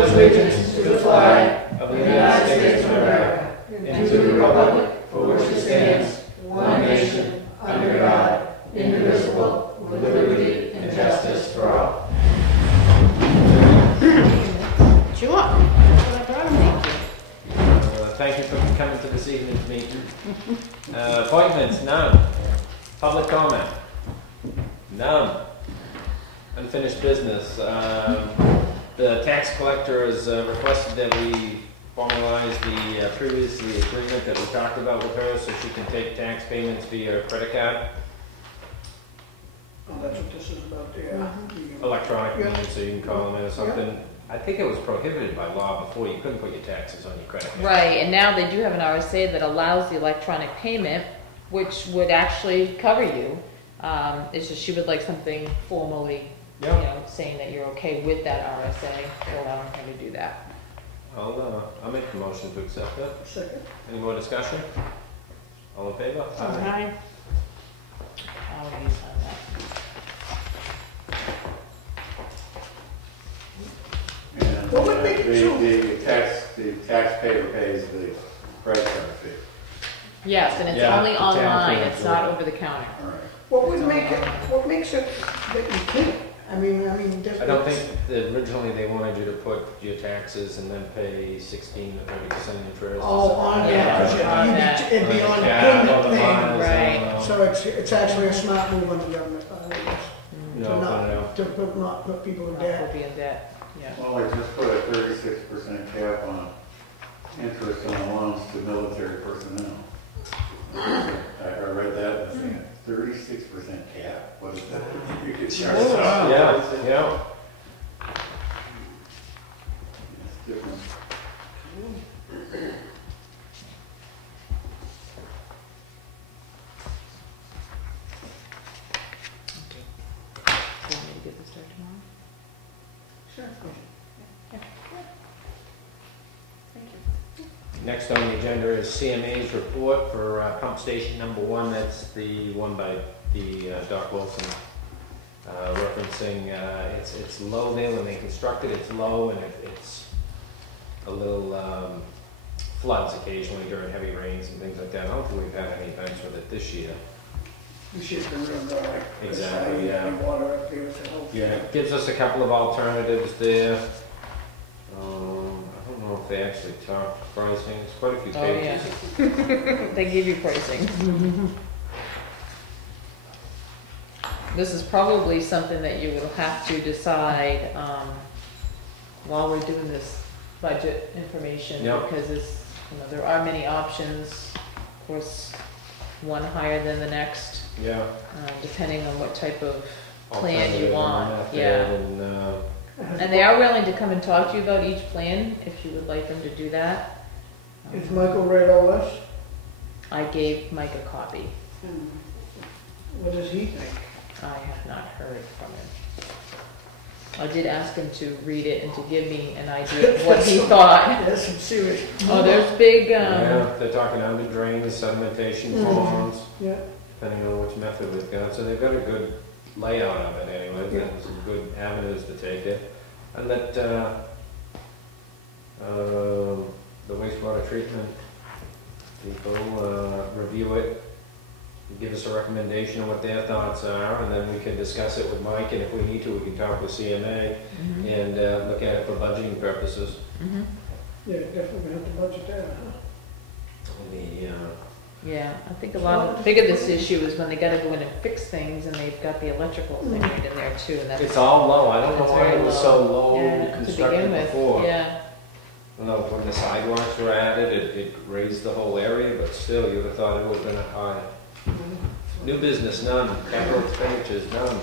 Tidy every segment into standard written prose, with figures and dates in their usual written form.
pledge allegiance to the flag of the United States of America and to the republic for which it stands, one nation, under God, indivisible, with liberty and justice for all. Sure. Thank you for coming to this evening's meeting. Appointments, none. Public comment, none. Unfinished business. The tax collector has requested that we formalize the previously agreement that we talked about with her so she can take tax payments via credit card. Oh, that's what this is about, yeah. Electronic means, so you can call them in or something. Yeah. I think it was prohibited by law before. You couldn't put your taxes on your credit card. Right, and now they do have an RSA that allows the electronic payment, which would actually cover you. It's just she would like something formally, you know, saying that you're okay with that RSA, so allowing her to do that. I'll make the motion to accept that. Second. Any more discussion? All in favor? Aye. I'll use on that. And What would make it the taxpayer pays the credit card fee. Yes, and it's Yeah, only the town online, can't it's do not it. over the counter. All right. What would make it, what makes it that you can't? I mean, I don't think that originally they wanted you to put your taxes and then pay 16 to 30% interest. Oh, on Yeah, on that, that. it'd be on the Yeah, payment all the thing. miles, right. So it's actually a smart move on the government, I guess, No. to not put people in Not debt. will be in debt, yeah. Well, I just put a 36% cap on interest on loans to military personnel. I read that and I think 36% cap. What is that? You could charge us. Yeah. It's different. Okay. Do you want me to get this started tomorrow? Sure. Yeah. Thank you. Next on the agenda is CMA's report for pump station number 1. That's the one by the Doc Wilson, referencing it's low there when they constructed. It's low and it's a little floods occasionally during heavy rains and things like that. I don't think we've had any events with it this year. We should have been real dry. Exactly, yeah. Water up there, so. Yeah, it gives us a couple of alternatives there. I don't know if they actually talk pricing. It's quite a few pages. Oh, yeah. They give you pricing. This is probably something that you will have to decide while we're doing this budget information. Yep. Because it's, you know, there are many options, of course, one higher than the next, Yeah. depending on what type of plan Alternative you want. on that Yeah. there, and, And they are willing to come and talk to you about each plan, if you would like them to do that. Has Michael read all this? I gave Mike a copy. What does he think? I have not heard from him. I did ask him to read it and to give me an idea of what he thought. That's some serious. Oh, there's big, yeah, they're talking under drains, sedimentation ponds, Yeah. depending on which method they've got. So they've got a good layout of it anyway, Yeah. and some good avenues to take it. And that the wastewater treatment people review it, give us a recommendation of what their thoughts are, and then we can discuss it with Mike, and if we need to, we can talk with CMA and look at it for budgeting purposes. Yeah, definitely gonna have to budget that, huh? yeah, I think a lot of, big of this issue is when they gotta go in and fix things and they've got the electrical thing right in there too, and that's. It's all low. I don't know It's why very it was so low Yeah, to constructed begin with, before. yeah. I don't know, when the sidewalks were added, it raised the whole area, but still, you would have thought it would have been high. New business, none. Capital expenditures, none.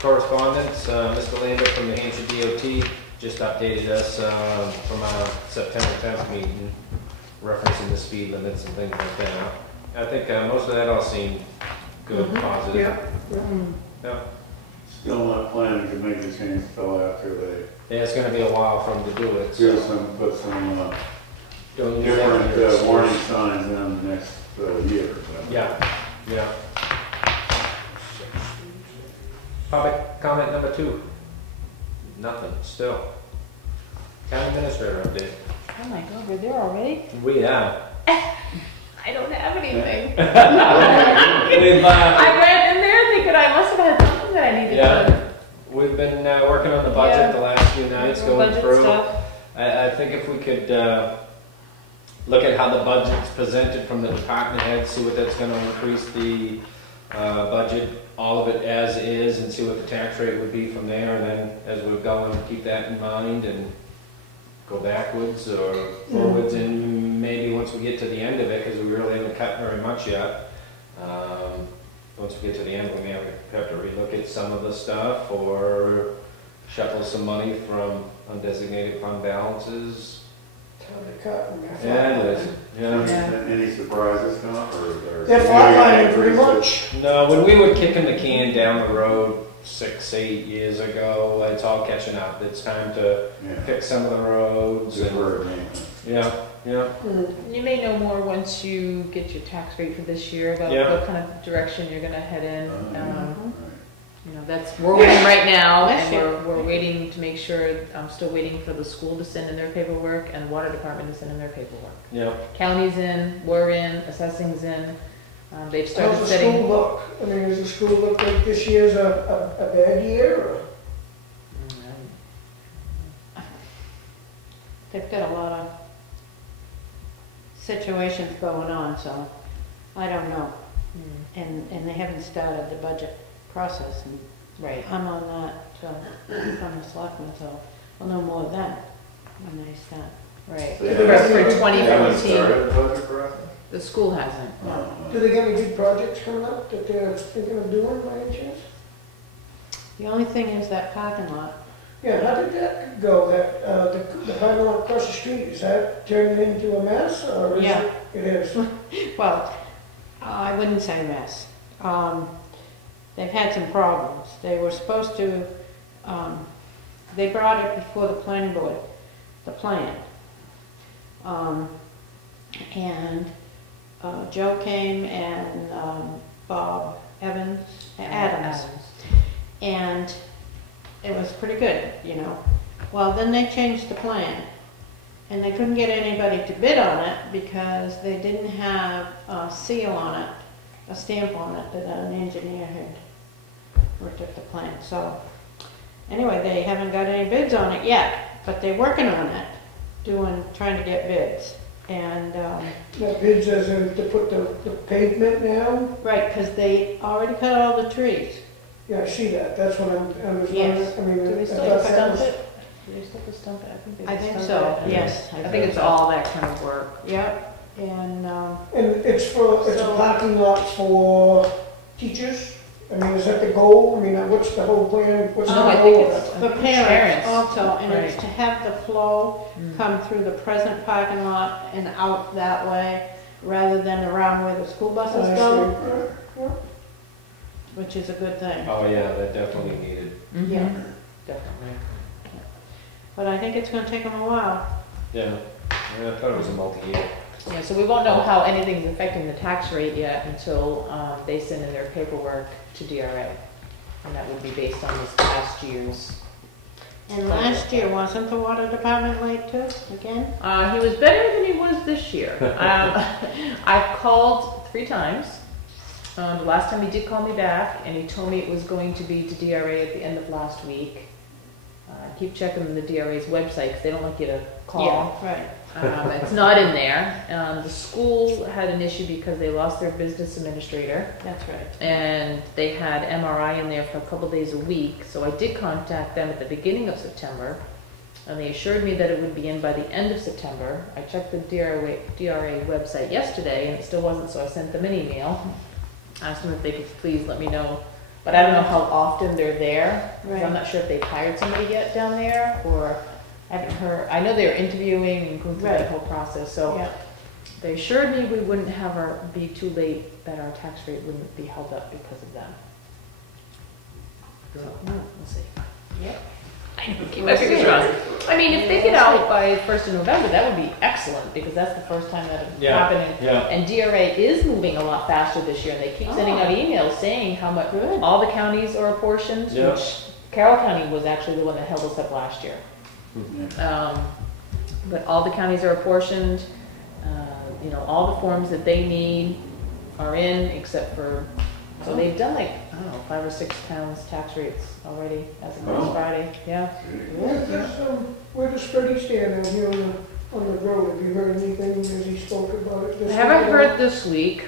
Correspondence, Mr. Lambert from New Hampshire DOT just updated us from our September 10th meeting, referencing the speed limits and things like that. I think most of that all seemed good, positive. Yeah. Yeah. Still not planning to make the change till after they Yeah, it's gonna be a while for them to do it. do So put some don't use different that here. warning signs in the next year. Yeah. Public comment number 2. Nothing, still. Town administrator update. Oh my God, we're there already? We are. I don't have anything. We've, I went in there thinking I must have had something that I needed to. we've been working on the budget the last few nights, going Budget through. stuff. I think if we could look at how the budget's presented from the department heads, see what that's going to increase the budget, all of it as is, and see what the tax rate would be from there, and then as we're going, keep that in mind and go backwards or forwards, and maybe once we get to the end of it, because we really haven't cut very much yet, once we get to the end, we may have to relook at some of the stuff or shuffle some money from undesignated fund balances. Time to cut. I mean, Yeah, it is. Yeah. Any surprises, Scott, or? They're flatlining pretty much. No, when we were kicking the can down the road 6-8 years ago, it's all catching up. It's time to fix some of the roads. Good And, word, man. yeah. You may know more once you get your tax rate for this year about what kind of direction you're gonna head in. You know, we're waiting right now, and we're waiting to make sure, I'm still waiting for the school to send in their paperwork and the water department to send in their paperwork. Yeah. County's in, we're in, assessing's in. They've started How's the setting. school look? I mean, does the school look like this year's a bad year, or? They've got a lot of situations going on, so I don't know. And they haven't started the budget process, and Right. I'm on that from the selectmen, so we'll know more then when they start. Right. So For you haven't- Haven't 2014, started the budget process? the school hasn't. Do they got any big projects coming up that they're thinking of doing by any chance? The only thing is that parking lot. Yeah, how did that go? That, the parking lot across the street, is that turning into a mess, or is Yeah. it? It is. Well, I wouldn't say mess. They've had some problems. They were supposed to, they brought it before the planning board, the plan. And Joe came and Bob Adams, and it was pretty good, you know. Well, then they changed the plan, and they couldn't get anybody to bid on it because they didn't have a seal on it, a stamp on it that an engineer had worked at the plan. So anyway, they haven't got any bids on it yet, but they're working on it, trying to get bids. And That bids as in to put the pavement down? right, because they already cut all the trees. Yeah, I see that. That's what I was wondering. Yes. I mean, Do they I still thought that stump was- it? Do they still stump it? I think stump so. it. Yes, I think it's all that kind of work. Yep. And And it's a So- parking lot for teachers? I mean, is that the goal? I mean, what's the whole plan? What's the No, I goal think of it's it? for parents. parents also, and it's Right. to have the flow Mm. come through the present parking lot and out that way, rather than around where the school buses I go, see. Yeah. which is a good thing. Oh, yeah, that definitely needed. Yeah. Definitely. But I think it's gonna take them a while. Yeah. I thought it was a multi-year. Yeah, so we won't know how anything's affecting the tax rate yet until they send in their paperwork to DRA. And that would be based on this past year's. And last year, wasn't the water department late too, again? He was better than he was this year. I've called 3 times. The last time he did call me back, and he told me it was going to be to DRA at the end of last week. Keep checking the DRA's website, because they don't like you to call. Yeah, right. It's not in there. The school had an issue because they lost their business administrator, That's right. and they had MRI in there for a couple days a week. So I did contact them at the beginning of September, and they assured me that it would be in by the end of September. I checked the DRA website yesterday, and it still wasn't, so I sent them an email. Asked them if they could please let me know. But I don't know how often they're there. 'Cause Right. I'm not sure if they've hired somebody yet down there, or I haven't heard. I know they're interviewing and going through Right. that whole process. So Yeah. they assured me we wouldn't have be too late, that our tax rate wouldn't be held up because of them. So, we'll see. Yep. Keep my fingers crossed. I mean, if they get out by 1st of November, that would be excellent, because that's the first time that it's happening. Yeah. And DRA is moving a lot faster this year, and they keep sending out emails saying how much all the counties are apportioned, Yeah. which Carroll County was actually the one that held us up last year. Yeah. But all the counties are apportioned, you know, all the forms that they need are in, except for, so they've done like, I don't know, 5 or 6 towns' tax rates already as of last Oh. Friday, yeah. Where does Freddie stand out here on the road? Have you heard anything as he spoke about it? I this haven't week? heard this week.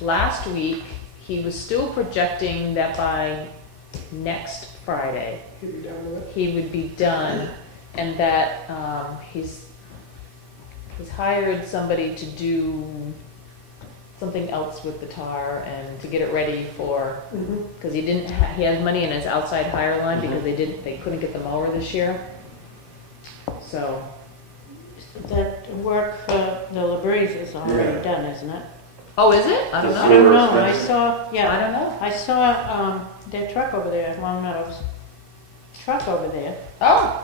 Last week, he was still projecting that by next Friday, He'll be down with it. he would be done, and that he's hired somebody to do something else with the tar and to get it ready for, Mhm. because he didn't, he had money in his outside hire line because they couldn't get the mower this year. So, That work for the LaBreeze is already Yeah. done, isn't it? oh, is it? I don't Yes. I know. don't know, I expensive. saw, I yeah, don't know. I saw, their truck over there, Long Meadows. Truck over there. Oh,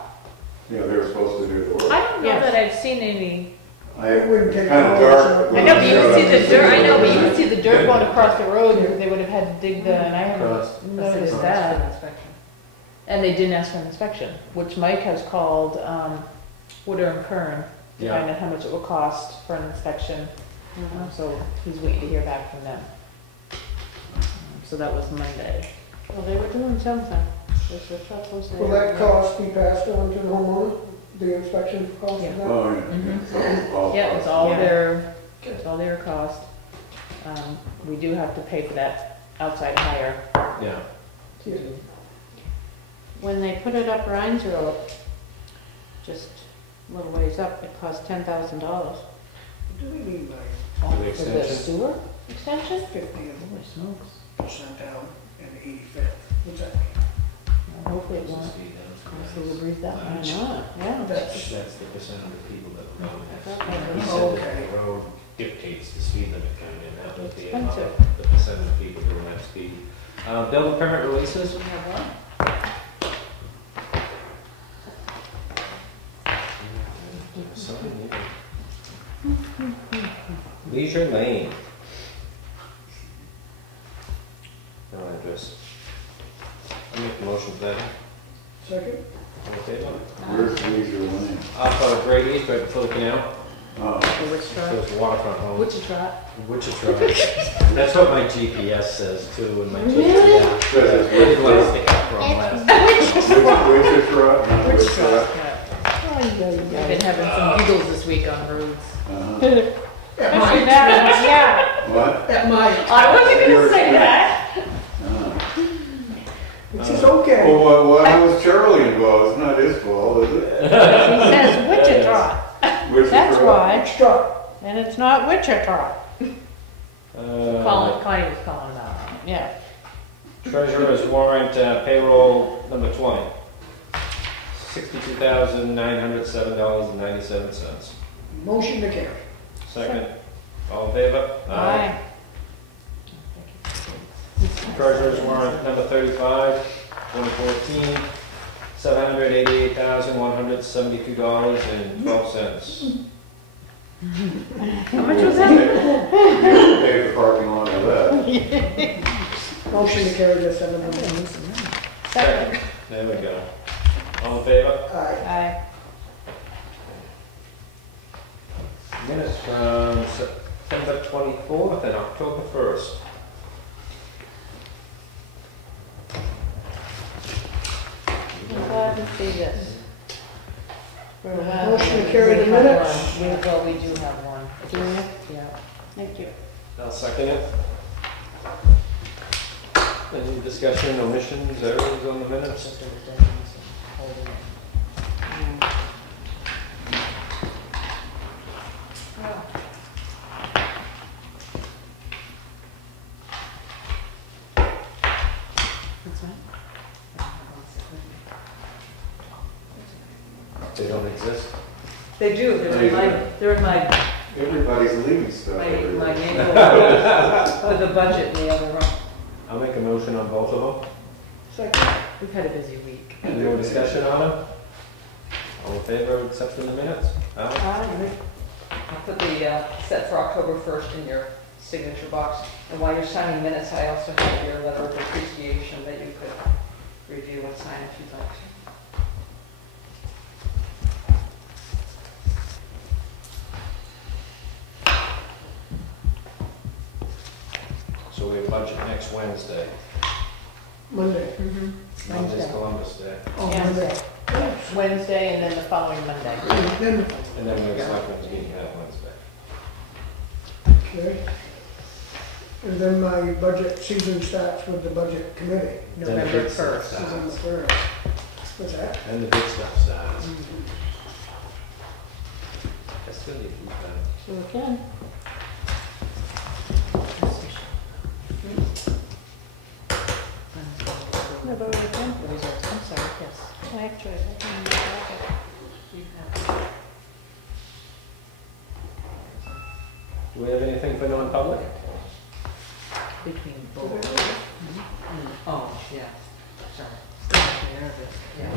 Yeah, they were supposed to do the work. I don't know Yes. that I've seen any. It wouldn't take Kind of long, dark. so- I know, but you would see the dirt, I know, but you would Yeah. see the dirt going across the road because they would have had to dig the, and I Cross. haven't noticed that. And they didn't ask for an inspection, which Mike has called Woodard and Kern to Yeah. find out how much it will cost for an inspection. So he's waiting to hear back from them. So that was Monday. Well, they were doing something, because the truck was there. Will that cost be passed on to the homeowner, the inspection cost of that? Oh, yeah. Mhm. All Yeah, it's all Yeah. their cost. We do have to pay for that outside hire. Yeah. Yeah. When they put it up Rhines Road, just a little ways up, it cost $10,000. What do we mean by For the For the extension? sewer extension? 50 of Holy smokes. percent down and 85th? What's that mean? Hopefully it won't cost the LaBreeze that Why much. not? Yeah. That's the percent of the people that know this. I thought He that said was- that the road dictates the speed limit coming in, that would be another, Expensive. the percent of people doing that speed. Building permit releases? We have one. Leisure Lane. No address. I make a motion for that. Second? All in favor? Where's Leisure Lane? Off of Great East, right before the canal. Oh, The witch So trot. it's waterfront home. Wichita. Wichita. That's what my GPS says too, and my Really? GPS. Says it's I didn't want to Wichita. stick up wrong last. Wichita, not Wichita. I've been having some giggles this week on roads. Uh-huh. At Especially my, that one, yeah. What? at my, I wasn't gonna say that. Uh, which is okay. Well, how was Charlie involved? It's not his fault, is it? He says Wichita, Wichita. that's why, Which truck? and it's not Wichita. Connie was calling about it. Yeah. Treasurer's warrant payroll number 20. $62,907.97. Motion to carry. Second. All in favor? Aye. Treasurer's warrant number 35, 2014, $788,172.12. How much was that? You paid the parking lot of that. Motion to carry this under the Second. There we go. All in favor? Aye. Aye. Minutes from September 24th and October 1st. I'm glad to see this. For a while. Motion to carry the minutes. Well, we do have one. Do you? Yeah. Thank you. I'll second it. Any discussion, omissions, errors on the minutes? They don't exist. They do, they're in my Everybody's leaving stuff. my everywhere. neighborhood with a budget in the other room. I'll make a motion on both of them. Second. We've had a busy week. Any more discussion on them? All in favor of accepting the minutes? Aye. Aye. I'll put the set for October 1st in your signature box. And while you're signing minutes, I also have your letter of appreciation that you could review and sign if you'd like to. budget next Wednesday. Monday. Monday's Wednesday. Columbus Day. Oh, Yeah. Monday. Yes. Wednesday and then the following Monday. Then, And then the selectmen's meeting that Wednesday. okay. And then my budget season starts with the budget committee. Then the November big stuff 1st. Is on the starts. first. What's that? And the big stuff starts. I still need to So again, no, but again, I'm sorry, yes. actually, I can look back at it. Do we have anything for non-public? Between both. Oh, yeah, sorry. Nervous. Yeah.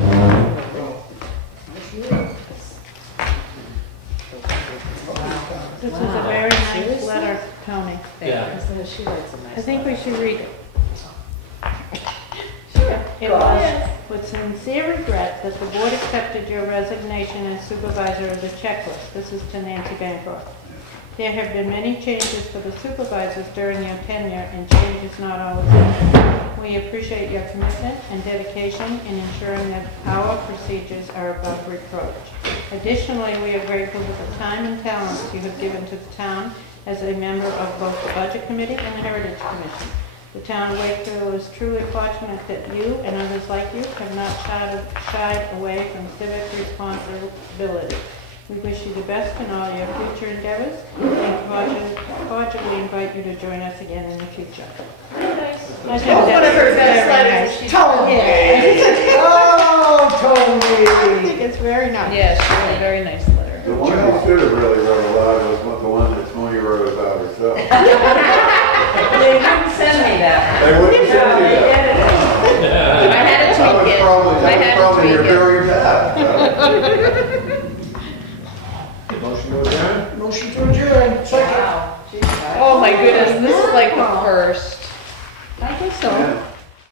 This is a very nice letter, Tony. Yeah. She writes a nice I think we letter. should read it. Sure. It was with sincere regret that the board accepted your resignation as supervisor of the checklist. This is to Nancy Bancroft. There have been many changes for the supervisors during your tenure, and change is not always easy. We appreciate your commitment and dedication in ensuring that our procedures are above reproach. Additionally, we are grateful for the time and talents you have given to the town as a member of both the Budget Committee and the Heritage Commission. The town of Wakefield is truly fortunate that you and others like you have not shied away from civic responsibility. We wish you the best in all your future endeavors and cordially invite you to join us again in the future. Nice. I think One of that's her best very letters. nice. She's Tony! I Oh, think it's very nice. Yeah, she wrote a very nice letter. The one you should have really wrote aloud was the one that Tony wrote about herself. They wouldn't send me that. They wouldn't No, send you they that. did it. I had to That tweak was it. probably, I that had was probably to your tweak it. very bad. The motion to adjourn? motion to adjourn, second. Wow. Geez, I- Oh my goodness, this is like the first. I guess so. Yeah.